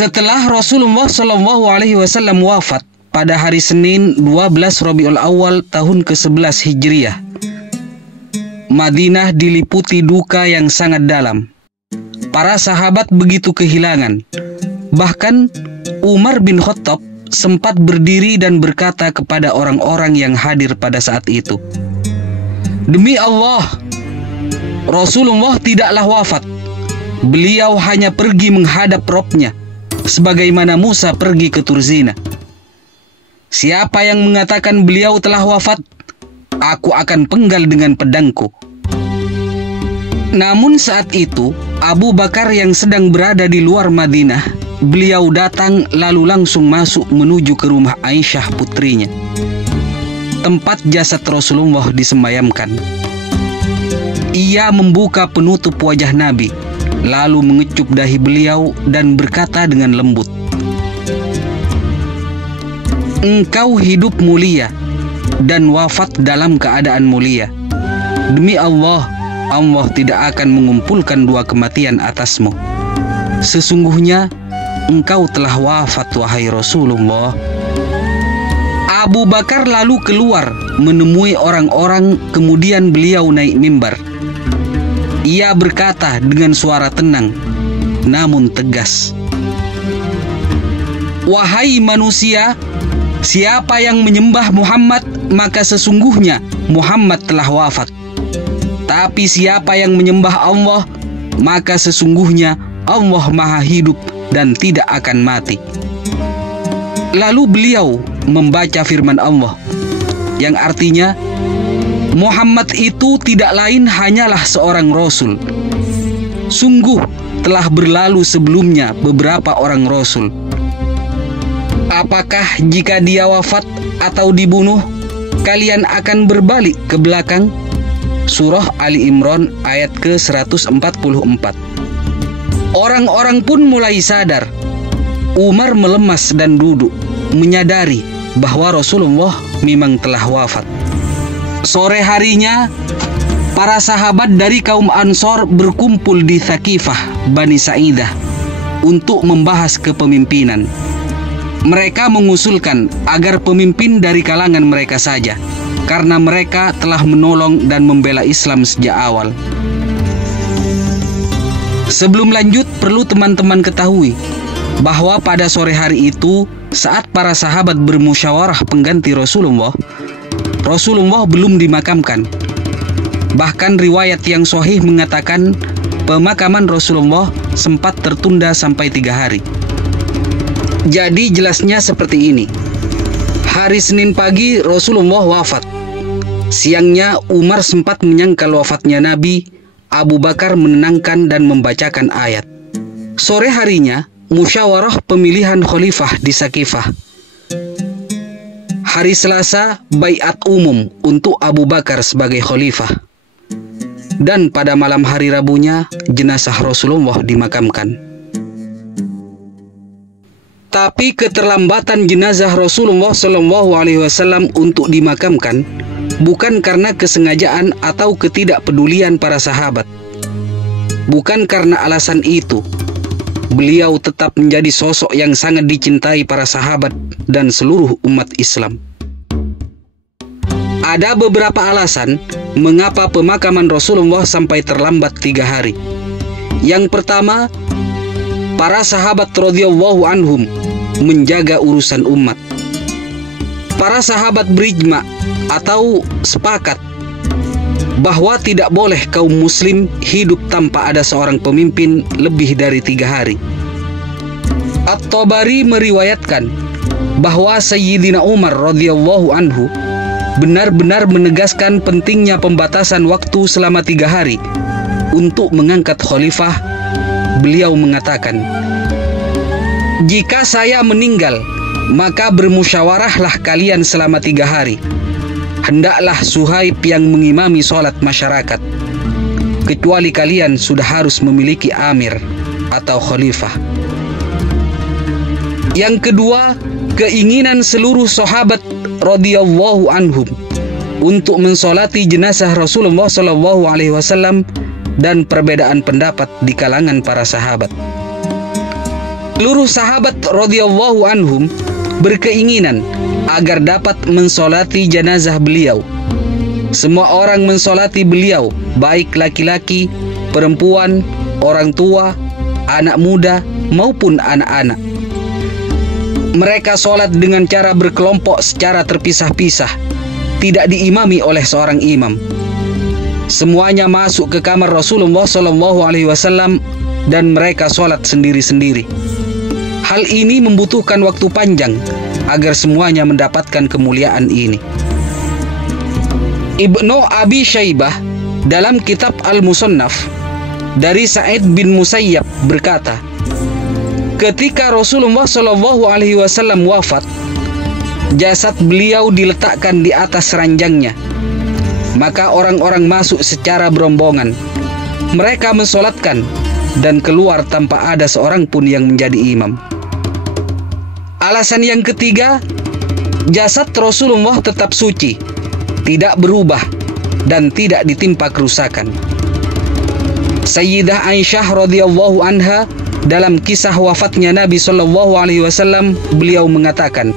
Setelah Rasulullah Shallallahu Alaihi Wasallam wafat pada hari Senin 12 Rabiul Awal tahun ke-11 Hijriah, Madinah diliputi duka yang sangat dalam. Para sahabat begitu kehilangan. Bahkan Umar bin Khattab sempat berdiri dan berkata kepada orang-orang yang hadir pada saat itu, "Demi Allah, Rasulullah tidaklah wafat. Beliau hanya pergi menghadap Robnya, sebagaimana Musa pergi ke Turzina. Siapa yang mengatakan beliau telah wafat, aku akan penggal dengan pedangku." Namun saat itu Abu Bakar yang sedang berada di luar Madinah, beliau datang lalu langsung masuk menuju ke rumah Aisyah putrinya, tempat jasad Rasulullah disemayamkan. Ia membuka penutup wajah Nabi, lalu mengecup dahi beliau dan berkata dengan lembut, "Engkau hidup mulia dan wafat dalam keadaan mulia. Demi Allah, Allah tidak akan mengumpulkan dua kematian atasmu. Sesungguhnya engkau telah wafat, wahai Rasulullah." Abu Bakar lalu keluar menemui orang-orang, kemudian beliau naik mimbar. Ia berkata dengan suara tenang namun tegas, "Wahai manusia, siapa yang menyembah Muhammad, maka sesungguhnya Muhammad telah wafat. Tapi siapa yang menyembah Allah, maka sesungguhnya Allah Maha Hidup dan tidak akan mati." Lalu beliau membaca firman Allah yang artinya, Muhammad itu tidak lain hanyalah seorang Rasul. Sungguh telah berlalu sebelumnya beberapa orang Rasul. Apakah jika dia wafat atau dibunuh, kalian akan berbalik ke belakang? Surah Ali Imran ayat ke-144. Orang-orang pun mulai sadar. Umar melemas dan duduk, menyadari bahwa Rasulullah memang telah wafat. Sore harinya, para sahabat dari kaum Ansor berkumpul di Thaqifah Bani Sa'idah untuk membahas kepemimpinan. Mereka mengusulkan agar pemimpin dari kalangan mereka saja, karena mereka telah menolong dan membela Islam sejak awal. Sebelum lanjut, perlu teman-teman ketahui bahwa pada sore hari itu, saat para sahabat bermusyawarah pengganti Rasulullah, Rasulullah belum dimakamkan. Bahkan riwayat yang sahih mengatakan pemakaman Rasulullah sempat tertunda sampai 3 hari. Jadi jelasnya seperti ini. Hari Senin pagi Rasulullah wafat. Siangnya Umar sempat menyangkal wafatnya Nabi. Abu Bakar menenangkan dan membacakan ayat. Sore harinya musyawarah pemilihan khalifah di Thaqifah. Hari Selasa baiat umum untuk Abu Bakar sebagai khalifah. Dan pada malam hari Rabunya jenazah Rasulullah dimakamkan. Tapi keterlambatan jenazah Rasulullah Shallallahu Alaihi Wasallam untuk dimakamkan bukan karena kesengajaan atau ketidakpedulian para sahabat. Bukan karena alasan itu, beliau tetap menjadi sosok yang sangat dicintai para sahabat dan seluruh umat Islam. Ada beberapa alasan mengapa pemakaman Rasulullah sampai terlambat 3 hari. Yang pertama, para sahabat radhiyallahu anhum menjaga urusan umat. Para sahabat berijma atau sepakat bahwa tidak boleh kaum muslim hidup tanpa ada seorang pemimpin lebih dari 3 hari. At-Tabari meriwayatkan bahwa Sayyidina Umar radhiyallahu anhu benar-benar menegaskan pentingnya pembatasan waktu selama 3 hari untuk mengangkat khalifah. Beliau mengatakan, "Jika saya meninggal, maka bermusyawarahlah kalian selama 3 hari. Hendaklah Suhaib yang mengimami sholat masyarakat. Kecuali kalian sudah harus memiliki amir atau khalifah." Yang kedua, keinginan seluruh sahabat radhiyallahu anhum untuk mensolati jenazah Rasulullah Shallallahu Alaihi Wasallam dan perbedaan pendapat di kalangan para sahabat. Seluruh sahabat radhiyallahu anhum berkeinginan agar dapat mensolati jenazah beliau. Semua orang mensolati beliau, baik laki-laki, perempuan, orang tua, anak muda, maupun anak-anak. Mereka sholat dengan cara berkelompok secara terpisah-pisah, tidak diimami oleh seorang imam. Semuanya masuk ke kamar Rasulullah SAW dan mereka sholat sendiri-sendiri. Hal ini membutuhkan waktu panjang agar semuanya mendapatkan kemuliaan ini. Ibnu Abi Syaibah dalam kitab Al-Musannaf dari Sa'id bin Musayyab berkata, ketika Rasulullah SAW wafat, jasad beliau diletakkan di atas ranjangnya. Maka orang-orang masuk secara berombongan. Mereka mensolatkan dan keluar tanpa ada seorang pun yang menjadi imam. Alasan yang ketiga, jasad Rasulullah tetap suci, tidak berubah, dan tidak ditimpa kerusakan. Sayyidah Aisyah radhiyallahu anha dalam kisah wafatnya Nabi SAW, beliau mengatakan,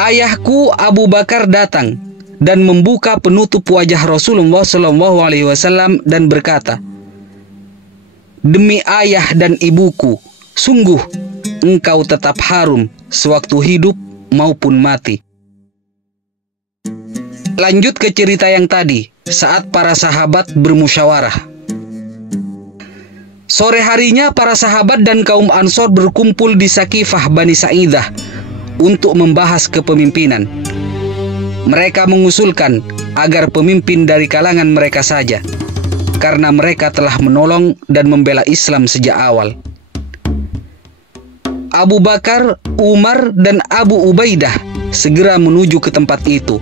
ayahku Abu Bakar datang dan membuka penutup wajah Rasulullah SAW dan berkata, demi ayah dan ibuku, sungguh engkau tetap harum sewaktu hidup maupun mati. Lanjut ke cerita yang tadi, saat para sahabat bermusyawarah. Sore harinya para sahabat dan kaum Ansor berkumpul di Sakifah Bani Sa'idah untuk membahas kepemimpinan. Mereka mengusulkan agar pemimpin dari kalangan mereka saja, karena mereka telah menolong dan membela Islam sejak awal. Abu Bakar, Umar, dan Abu Ubaidah segera menuju ke tempat itu.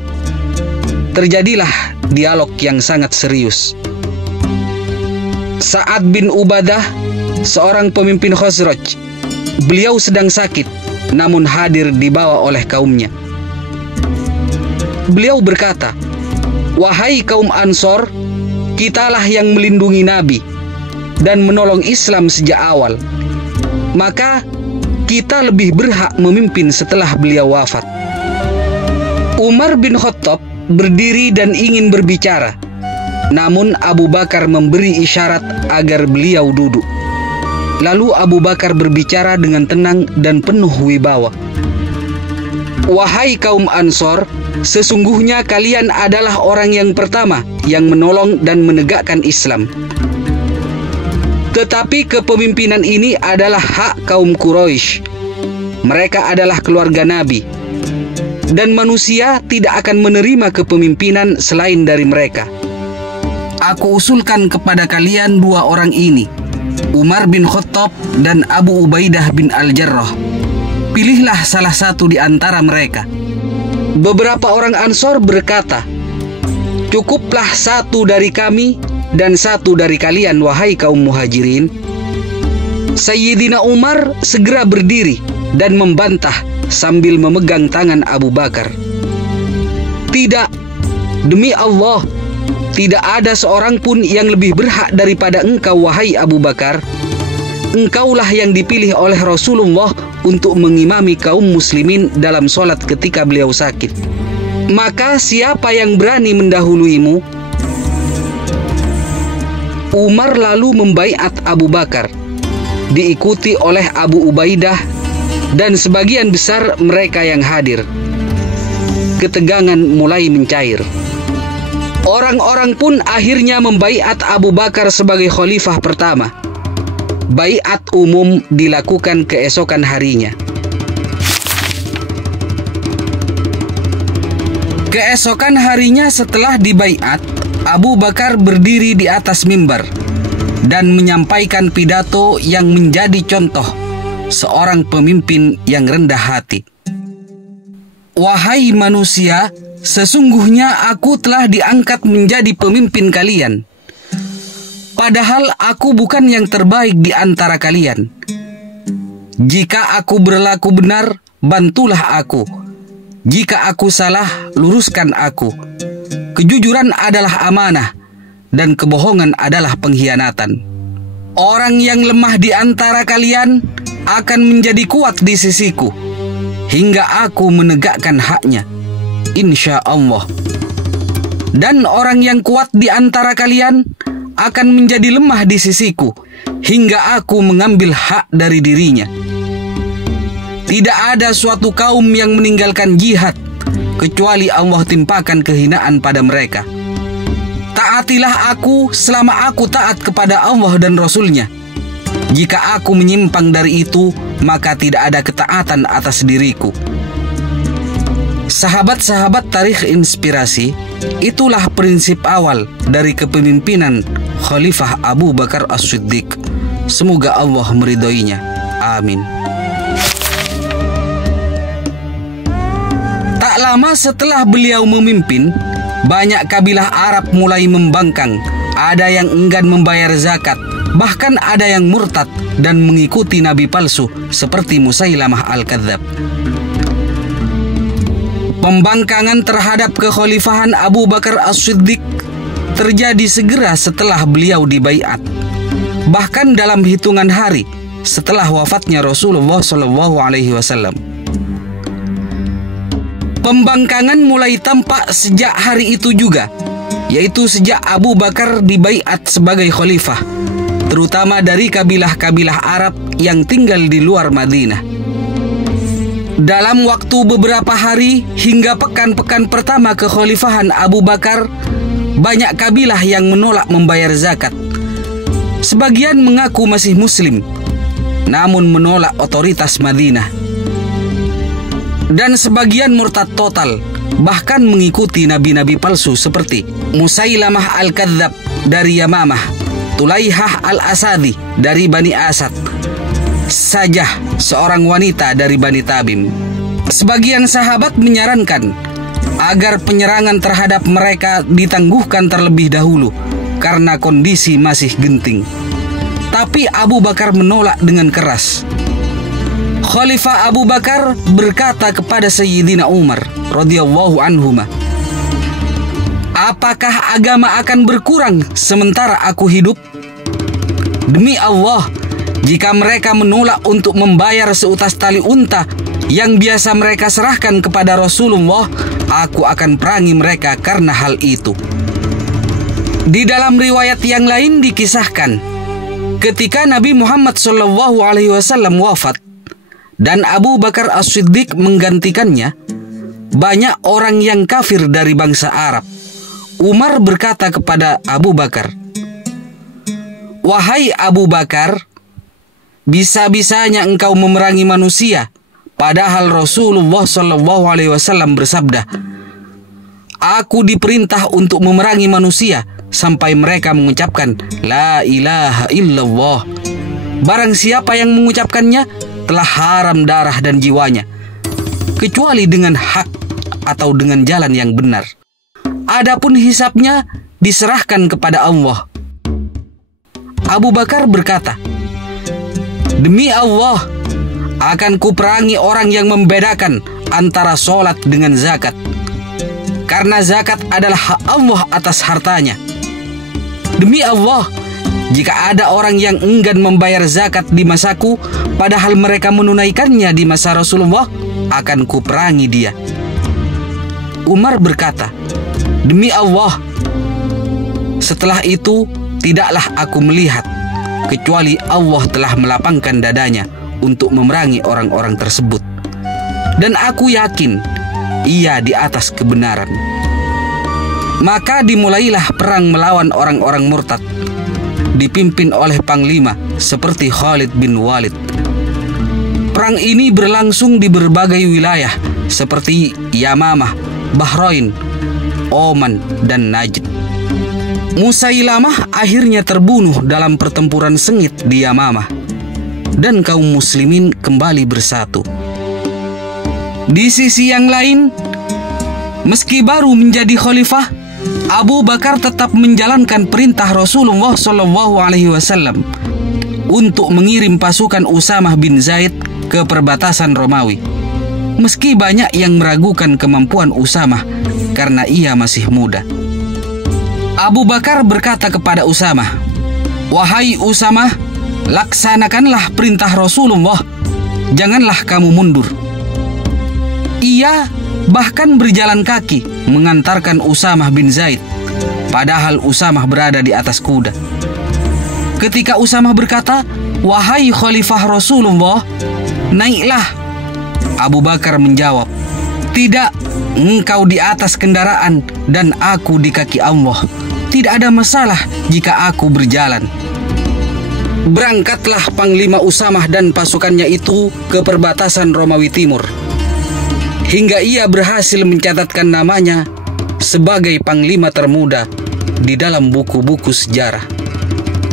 Terjadilah dialog yang sangat serius. Sa'ad bin Ubadah, seorang pemimpin Khazraj, beliau sedang sakit, namun hadir dibawa oleh kaumnya. Beliau berkata, wahai kaum Ansor, kitalah yang melindungi Nabi dan menolong Islam sejak awal. Maka kita lebih berhak memimpin setelah beliau wafat. Umar bin Khattab berdiri dan ingin berbicara, namun Abu Bakar memberi isyarat agar beliau duduk. Lalu Abu Bakar berbicara dengan tenang dan penuh wibawa. Wahai kaum Ansor, sesungguhnya kalian adalah orang yang pertama yang menolong dan menegakkan Islam. Tetapi kepemimpinan ini adalah hak kaum Quraisy. Mereka adalah keluarga Nabi, dan manusia tidak akan menerima kepemimpinan selain dari mereka. Aku usulkan kepada kalian dua orang ini, Umar bin Khattab dan Abu Ubaidah bin Al-Jarrah. Pilihlah salah satu di antara mereka. Beberapa orang Ansor berkata, cukuplah satu dari kami dan satu dari kalian, wahai kaum Muhajirin. Sayyidina Umar segera berdiri dan membantah sambil memegang tangan Abu Bakar. Tidak, demi Allah, tidak ada seorang pun yang lebih berhak daripada engkau, wahai Abu Bakar. Engkaulah yang dipilih oleh Rasulullah untuk mengimami kaum muslimin dalam sholat ketika beliau sakit. Maka siapa yang berani mendahuluimu? Umar lalu membaiat Abu Bakar, diikuti oleh Abu Ubaidah dan sebagian besar mereka yang hadir. Ketegangan mulai mencair. Orang-orang pun akhirnya membaiat Abu Bakar sebagai khalifah pertama. Baiat umum dilakukan keesokan harinya. Keesokan harinya setelah dibaiat, Abu Bakar berdiri di atas mimbar dan menyampaikan pidato yang menjadi contoh seorang pemimpin yang rendah hati. Wahai manusia, sesungguhnya aku telah diangkat menjadi pemimpin kalian. Padahal aku bukan yang terbaik di antara kalian. Jika aku berlaku benar, bantulah aku. Jika aku salah, luruskan aku. Kejujuran adalah amanah, dan kebohongan adalah pengkhianatan. Orang yang lemah di antara kalian akan menjadi kuat di sisiku hingga aku menegakkan haknya, insya Allah. Dan orang yang kuat di antara kalian akan menjadi lemah di sisiku hingga aku mengambil hak dari dirinya. Tidak ada suatu kaum yang meninggalkan jihad kecuali Allah timpakan kehinaan pada mereka. Taatilah aku selama aku taat kepada Allah dan Rasul-Nya. Jika aku menyimpang dari itu, maka tidak ada ketaatan atas diriku. Sahabat-sahabat tarikh inspirasi, itulah prinsip awal dari kepemimpinan Khalifah Abu Bakar As-Siddiq. Semoga Allah meridhoinya. Amin. Tak lama setelah beliau memimpin, banyak kabilah Arab mulai membangkang. Ada yang enggan membayar zakat, bahkan ada yang murtad dan mengikuti nabi palsu seperti Musailamah Al-Kadzab. Pembangkangan terhadap kekhalifahan Abu Bakar As-Siddiq terjadi segera setelah beliau dibaiat. Bahkan dalam hitungan hari setelah wafatnya Rasulullah SAW. Pembangkangan mulai tampak sejak hari itu juga, yaitu sejak Abu Bakar dibaiat sebagai khalifah, terutama dari kabilah-kabilah Arab yang tinggal di luar Madinah. Dalam waktu beberapa hari hingga pekan-pekan pertama kekhalifahan Abu Bakar, banyak kabilah yang menolak membayar zakat. Sebagian mengaku masih muslim, namun menolak otoritas Madinah. Dan sebagian murtad total, bahkan mengikuti nabi-nabi palsu seperti Musailamah Al-Kadzab dari Yamamah, Tulaihah Al-Asadi dari Bani Asad, Sajah, seorang wanita dari Bani Tabim. Sebagian sahabat menyarankan agar penyerangan terhadap mereka ditangguhkan terlebih dahulu karena kondisi masih genting. Tapi Abu Bakar menolak dengan keras. Khalifah Abu Bakar berkata kepada Sayyidina Umar radhiyallahu anhuma, "Apakah agama akan berkurang sementara aku hidup? Demi Allah, jika mereka menolak untuk membayar seutas tali unta yang biasa mereka serahkan kepada Rasulullah, aku akan perangi mereka karena hal itu." Di dalam riwayat yang lain dikisahkan, ketika Nabi Muhammad SAW wafat dan Abu Bakar As-Siddiq menggantikannya, banyak orang yang kafir dari bangsa Arab. Umar berkata kepada Abu Bakar, "Wahai Abu Bakar, bisa-bisanya engkau memerangi manusia, padahal Rasulullah SAW bersabda, aku diperintah untuk memerangi manusia sampai mereka mengucapkan La ilaha illallah. Barang siapa yang mengucapkannya telah haram darah dan jiwanya, kecuali dengan hak atau dengan jalan yang benar. Adapun hisabnya diserahkan kepada Allah." Abu Bakar berkata, "Demi Allah, akan kuperangi orang yang membedakan antara sholat dengan zakat, karena zakat adalah hak Allah atas hartanya. Demi Allah, jika ada orang yang enggan membayar zakat di masaku, padahal mereka menunaikannya di masa Rasulullah, akan kuperangi dia." Umar berkata, "Demi Allah, setelah itu tidaklah aku melihat, kecuali Allah telah melapangkan dadanya untuk memerangi orang-orang tersebut. Dan aku yakin ia di atas kebenaran." Maka dimulailah perang melawan orang-orang murtad, dipimpin oleh panglima seperti Khalid bin Walid. Perang ini berlangsung di berbagai wilayah seperti Yamamah, Bahrain, Oman, dan Najd. Musailamah akhirnya terbunuh dalam pertempuran sengit di Yamamah, dan kaum muslimin kembali bersatu. Di sisi yang lain, meski baru menjadi khalifah, Abu Bakar tetap menjalankan perintah Rasulullah SAW untuk mengirim pasukan Usamah bin Zaid ke perbatasan Romawi. Meski banyak yang meragukan kemampuan Usamah karena ia masih muda. Abu Bakar berkata kepada Usamah, "Wahai Usamah, laksanakanlah perintah Rasulullah, janganlah kamu mundur. Ia bahkan berjalan kaki mengantarkan Usamah bin Zaid, padahal Usamah berada di atas kuda. Ketika Usamah berkata, "Wahai Khalifah Rasulullah, naiklah." Abu Bakar menjawab, "Tidak, engkau di atas kendaraan dan aku di kaki Allah. Tidak ada masalah jika aku berjalan." Berangkatlah Panglima Usamah dan pasukannya itu ke perbatasan Romawi Timur, hingga ia berhasil mencatatkan namanya sebagai panglima termuda di dalam buku-buku sejarah.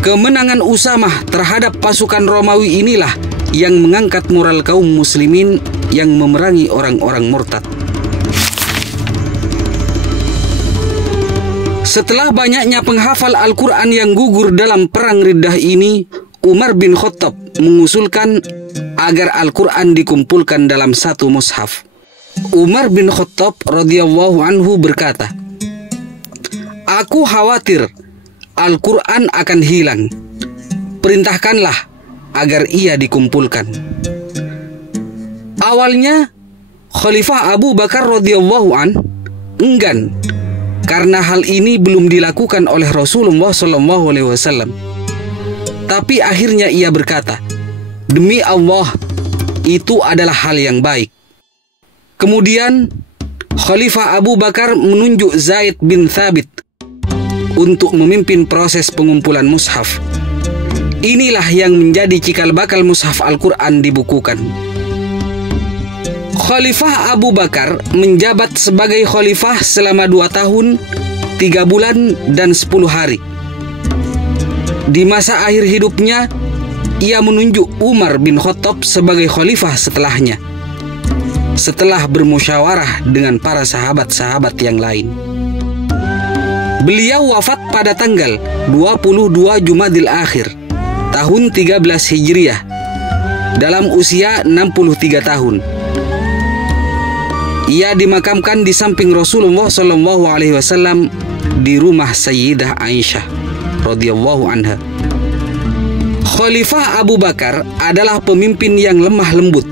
Kemenangan Usamah terhadap pasukan Romawi inilah yang mengangkat moral kaum muslimin yang memerangi orang-orang murtad. Setelah banyaknya penghafal Al-Quran yang gugur dalam perang Riddah ini, Umar bin Khattab mengusulkan agar Al-Quran dikumpulkan dalam satu mushaf. Umar bin Khattab radhiyallahu anhu berkata, "Aku khawatir Al-Quran akan hilang. Perintahkanlah agar ia dikumpulkan." Awalnya Khalifah Abu Bakar radhiyallahu an enggan, karena hal ini belum dilakukan oleh Rasulullah SAW. Tapi akhirnya ia berkata, "Demi Allah, itu adalah hal yang baik." Kemudian Khalifah Abu Bakar menunjuk Zaid bin Thabit untuk memimpin proses pengumpulan mushaf. Inilah yang menjadi cikal bakal mushaf Al-Quran dibukukan. Khalifah Abu Bakar menjabat sebagai khalifah selama 2 tahun, 3 bulan, dan 10 hari. Di masa akhir hidupnya, ia menunjuk Umar bin Khattab sebagai khalifah setelahnya, setelah bermusyawarah dengan para sahabat-sahabat yang lain. Beliau wafat pada tanggal 22 Jumadil Akhir, tahun 13 Hijriah, dalam usia 63 tahun. Ia dimakamkan di samping Rasulullah SAW di rumah Sayyidah Aisyah radhiyallahu anha. Khalifah Abu Bakar adalah pemimpin yang lemah lembut,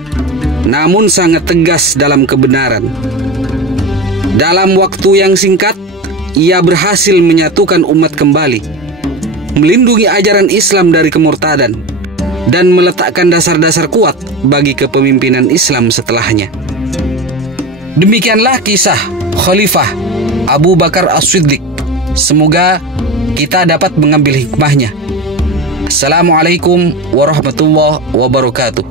namun sangat tegas dalam kebenaran. Dalam waktu yang singkat, ia berhasil menyatukan umat kembali, melindungi ajaran Islam dari kemurtadan, dan meletakkan dasar-dasar kuat bagi kepemimpinan Islam setelahnya. Demikianlah kisah Khalifah Abu Bakar As-Siddiq. Semoga kita dapat mengambil hikmahnya. Assalamualaikum warahmatullahi wabarakatuh.